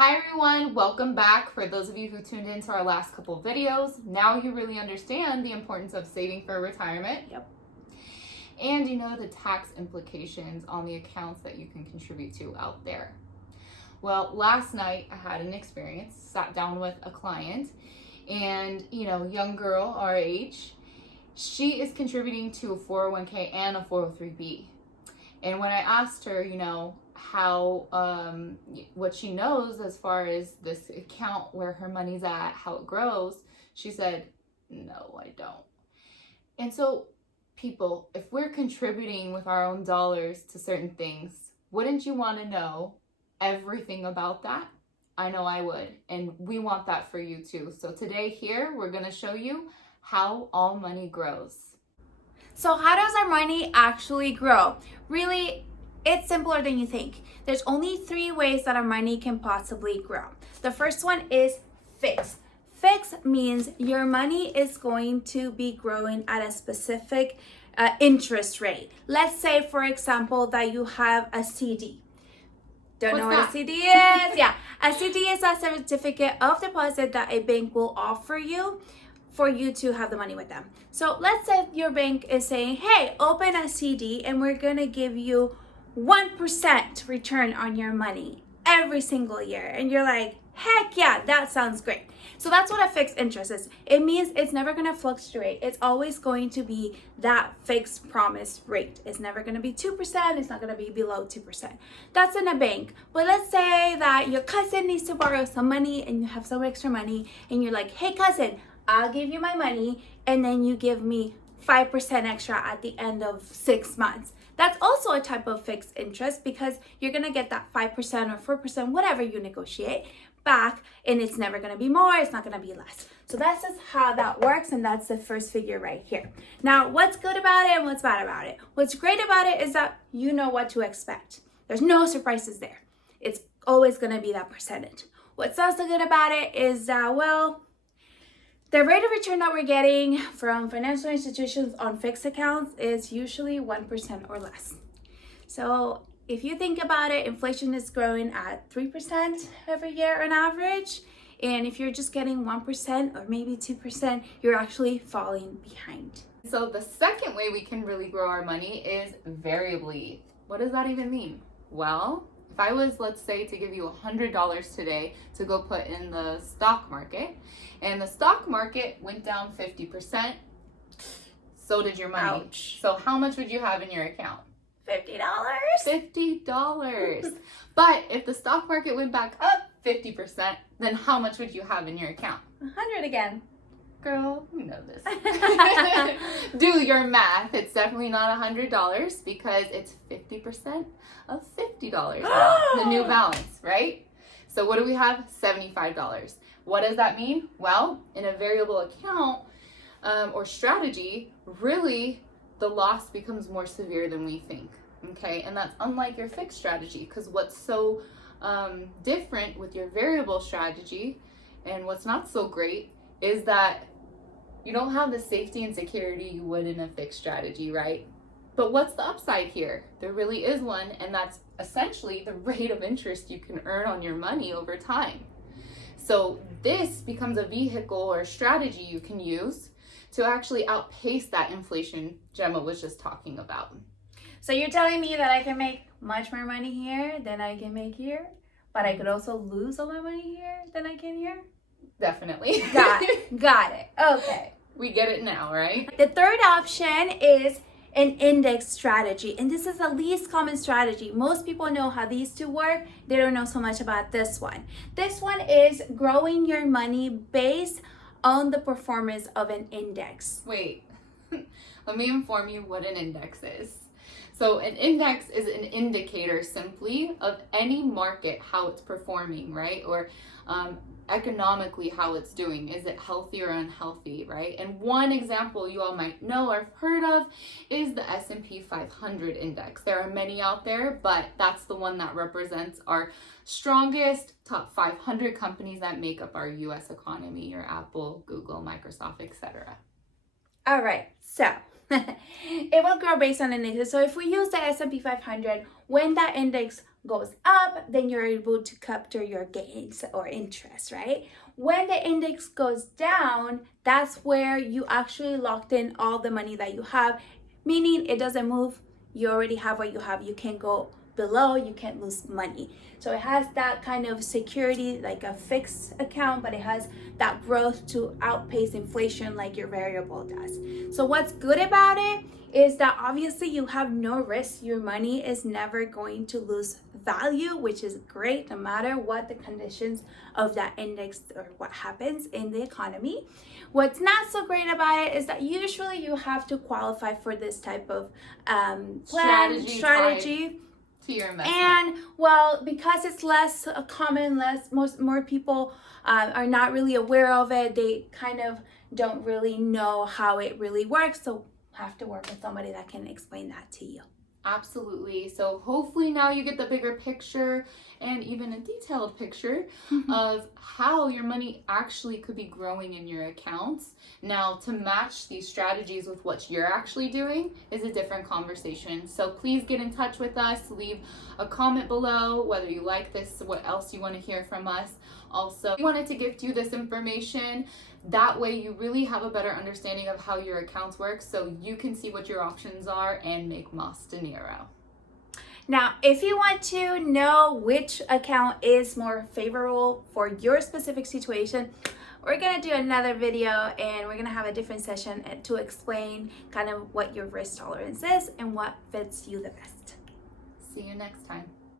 Hi everyone, welcome back. For those of you who tuned into our last couple of videos, now you really understand the importance of saving for retirement. Yep. And you know the tax implications on the accounts that you can contribute to out there. Well, last night I had an experience, sat down with a client and, young girl our age, she is contributing to a 401k and a 403b. And when I asked her, how what she knows as far as this account, where her money's at, how it grows, she said, no, I don't. And so people, if we're contributing with our own dollars to certain things, wouldn't you want to know everything about that? I know I would, and we want that for you too. So today here, we're going to show you how all money grows. So how does our money actually grow? Really, it's simpler than you think. There's only 3 ways that our money can possibly grow. The first one is fixed. Fixed means your money is going to be growing at a specific interest rate. Let's say, for example, that you have a CD. Don't know what a CD is? Yeah, a CD is a certificate of deposit that a bank will offer you for you to have the money with them. So let's say your bank is saying, hey, open a CD and we're gonna give you 1% return on your money every single year. And you're like, heck yeah, that sounds great. So that's what a fixed interest is. It means it's never gonna fluctuate. It's always going to be that fixed promised rate. It's never gonna be 2%, it's not gonna be below 2%. That's in a bank. But let's say that your cousin needs to borrow some money and you have some extra money and you're like, hey cousin, I'll give you my money and then you give me 5% extra at the end of 6 months. That's also a type of fixed interest because you're gonna get that 5% or 4%, whatever you negotiate, back, and it's never gonna be more, it's not gonna be less. So that's just how that works, and that's the first figure right here. Now, what's good about it and what's bad about it? What's great about it is that you know what to expect. There's no surprises there. It's always gonna be that percentage. What's also good about it is that, the rate of return that we're getting from financial institutions on fixed accounts is usually 1% or less. So if you think about it, inflation is growing at 3% every year on average. And if you're just getting 1% or maybe 2%, you're actually falling behind. So the second way we can really grow our money is variably. What does that even mean? Well, if I was, let's say, to give you $100 today to go put in the stock market, and the stock market went down 50%, so did your money. Ouch. So how much would you have in your account? $50. $50. But if the stock market went back up 50%, then how much would you have in your account? 100 again. Girl, you know this. Do your math. It's definitely not $100 because it's 50% of $50. The new balance, right? So what do we have? $75. What does that mean? Well, in a variable account or strategy, really the loss becomes more severe than we think. Okay, and that's unlike your fixed strategy, because what's so different with your variable strategy and what's not so great is that you don't have the safety and security you would in a fixed strategy, right? But what's the upside here? There really is one, and that's essentially the rate of interest you can earn on your money over time. So this becomes a vehicle or strategy you can use to actually outpace that inflation Gemma was just talking about. So you're telling me that I can make much more money here than I can make here, but I could also lose all my money here than I can here? Definitely. Got it. Okay. We get it now, right? The third option is an index strategy, and this is the least common strategy. Most people know how these two work. They don't know so much about this one. This one is growing your money based on the performance of an index. Wait, let me inform you what an index is. So an index is an indicator simply of any market, how it's performing, right? Or economically how it's doing. Is it healthy or unhealthy, right? And one example you all might know or have heard of is the S&P 500 index. There are many out there, but that's the one that represents our strongest top 500 companies that make up our US economy, your Apple, Google, Microsoft, etc. All right, so it will grow based on the index. So if we use the S&P 500, when that index goes up, then you're able to capture your gains or interest, right? When the index goes down, that's where you actually locked in all the money that you have, meaning it doesn't move. You already have what you have. You can't go below, you can't lose money. So it has that kind of security like a fixed account, but it has that growth to outpace inflation like your variable does. So what's good about it is that obviously you have no risk. Your money is never going to lose value, which is great no matter what the conditions of that index or what happens in the economy. What's not so great about it is that usually you have to qualify for this type of strategy to your investment. And well, because it's less common, more people are not really aware of it. They kind of don't really know how it really works. So have to work with somebody that can explain that to you. Absolutely. So hopefully now you get the bigger picture and even a detailed picture of how your money actually could be growing in your accounts. Now, to match these strategies with what you're actually doing is a different conversation. So please get in touch with us. Leave a comment below whether you like this, what else you want to hear from us. Also, we wanted to gift you this information. That way you really have a better understanding of how your accounts work so you can see what your options are and make más dinero. Now, if you want to know which account is more favorable for your specific situation, we're going to do another video and we're going to have a different session to explain kind of what your risk tolerance is and what fits you the best. See you next time.